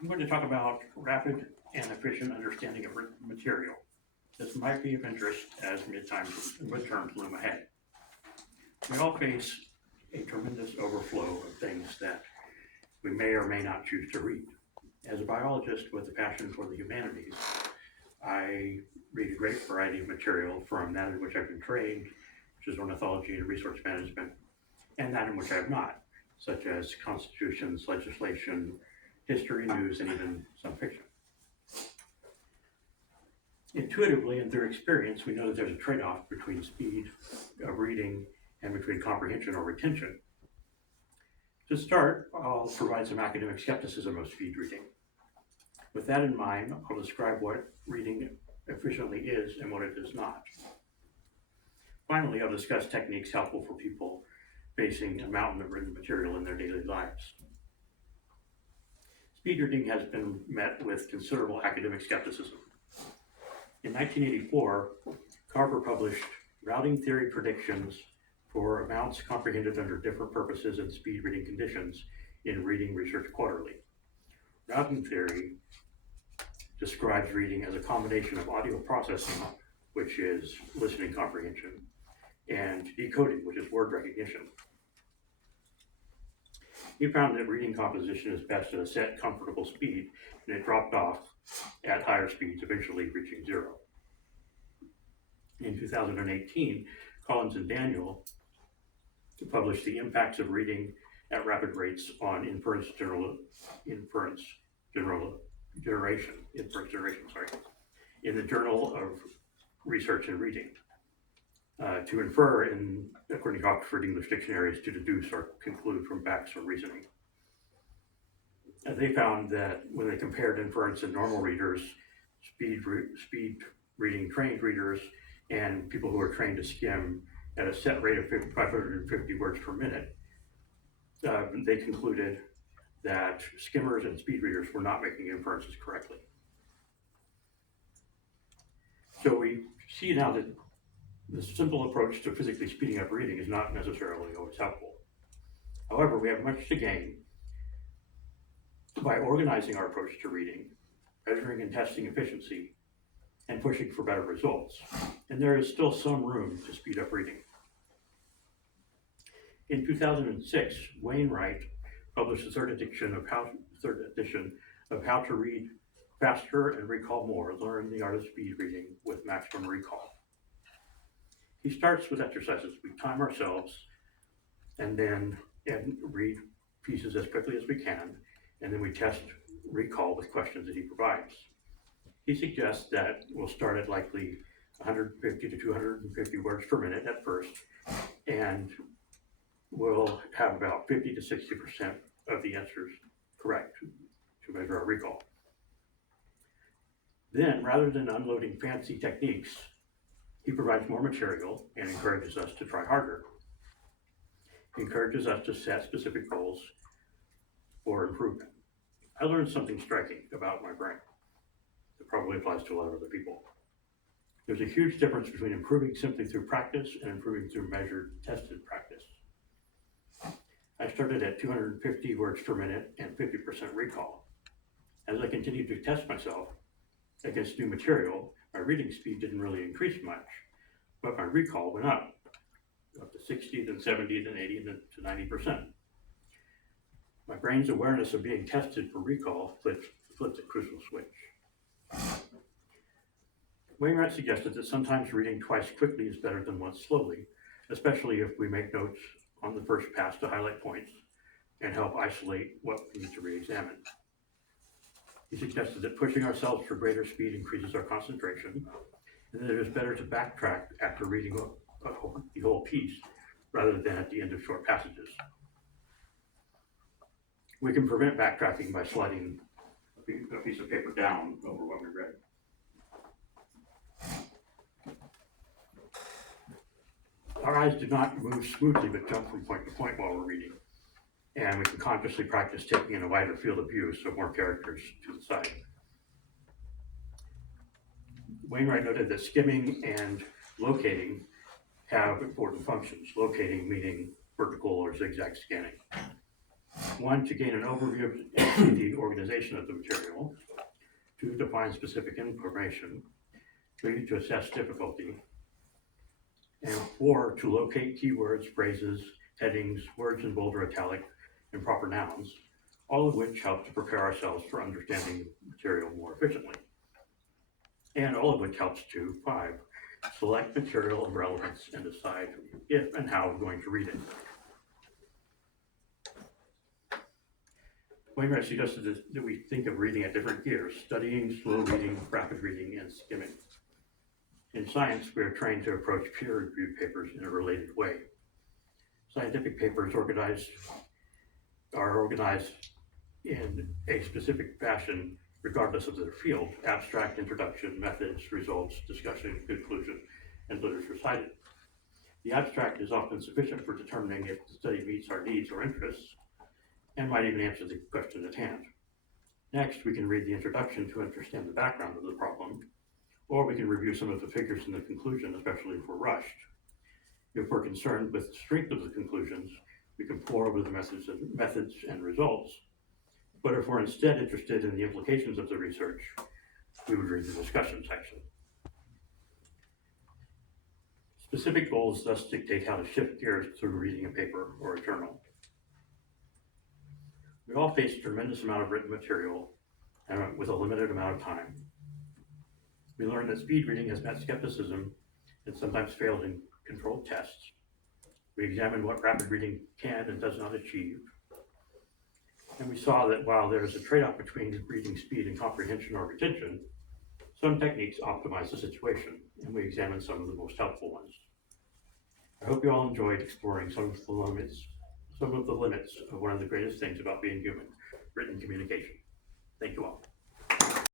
I'm going to talk about rapid and efficient understanding of written material. This might be of interest as midterms loom ahead. We all face a tremendous overflow of things that we may or may not choose to read. As a biologist with a passion for the humanities, I read a great variety of material from that in which I've been trained, which is ornithology and resource management, and that in which I have not, such as constitutions, legislation, history, news, and even some fiction. Intuitively and through experience, we know that there's a trade off between speed of reading and between comprehension or retention. To start, I'll provide some academic skepticism of speed reading. With that in mind, I'll describe what reading efficiently is and what it is not. Finally, I'll discuss techniques helpful for people facing a mountain of written material in their daily lives. Speed reading has been met with considerable academic skepticism. In 1984, Carver published routing theory predictions for amounts comprehended under different purposes and speed reading conditions in Reading Research Quarterly. Routing theory describes reading as a combination of audio processing, which is listening comprehension, and decoding, which is word recognition. He found that reading composition is best at a set, comfortable speed, and it dropped off at higher speeds, eventually reaching zero. In 2018, Collins and Daniel published the impacts of reading at rapid rates on inference generation, in the Journal of Research and Reading. To infer, according to Oxford English Dictionary, is to deduce or conclude from facts or reasoning. They found that when they compared inference in normal readers, speed reading trained readers, and people who are trained to skim at a set rate of 550 words per minute, they concluded that skimmers and speed readers were not making inferences correctly. So we see now that the simple approach to physically speeding up reading is not necessarily always helpful. However, we have much to gain by organizing our approach to reading, measuring and testing efficiency, and pushing for better results. And there is still some room to speed up reading. In 2006, Wainwright published the third edition of How to Read Faster and Recall More, Learn the Art of Speed Reading with Maximum Recall. He starts with exercises. We time ourselves and read pieces as quickly as we can, and then we test recall with questions that he provides. He suggests that we'll start at likely 150 to 250 words per minute at first, and we'll have about 50 to 60% of the answers correct to measure our recall. Then, rather than unloading fancy techniques, he provides more material and encourages us to try harder. He encourages us to set specific goals for improvement. I learned something striking about my brain that probably applies to a lot of other people. There's a huge difference between improving simply through practice and improving through measured, tested practice. I started at 250 words per minute and 50% recall. As I continued to test myself against new material, my reading speed didn't really increase much, but my recall went up to 60, then 70, then 80, then to 90%. My brain's awareness of being tested for recall flipped a crucial switch. Wainwright suggested that sometimes reading twice quickly is better than once slowly, especially if we make notes on the first pass to highlight points and help isolate what we need to re-examine. He suggested that pushing ourselves for greater speed increases our concentration, and that it is better to backtrack after reading the whole piece rather than at the end of short passages. We can prevent backtracking by sliding a piece of paper down over what we read. Our eyes do not move smoothly but jump from point to point while we're reading, and we can consciously practice taking in a wider field of view so more characters to the side. Wainwright noted that skimming and locating have important functions. Locating meaning vertical or zigzag scanning. 1, to gain an overview of and see the organization of the material. 2, to find specific information. 3, to assess difficulty. And 4, to locate keywords, phrases, headings, words in bold or italic, and proper nouns, all of which help to prepare ourselves for understanding the material more efficiently. And all of which helps to 5, select material of relevance and decide if and how we're going to read it. Wainwright suggested that we think of reading at different gears: studying, slow reading, rapid reading, and skimming. In science, we are trained to approach peer-reviewed papers in a related way. Scientific papers are organized in a specific fashion regardless of their field: abstract, introduction, methods, results, discussion, conclusion, and literature cited. The abstract is often sufficient for determining if the study meets our needs or interests, and might even answer the question at hand. Next, we can read the introduction to understand the background of the problem, or we can review some of the figures in the conclusion, especially if we're rushed. If we're concerned with the strength of the conclusions, we can pore over the methods and results. But if we're instead interested in the implications of the research, we would read the discussion section. Specific goals thus dictate how to shift gears through reading a paper or a journal. We all face a tremendous amount of written material and with a limited amount of time. We learn that speed reading has met skepticism and sometimes failed in controlled tests. We examined what rapid reading can and does not achieve. And we saw that while there is a trade-off between reading speed and comprehension or retention, some techniques optimize the situation, and we examined some of the most helpful ones. I hope you all enjoyed exploring some of the limits of one of the greatest things about being human: written communication. Thank you all.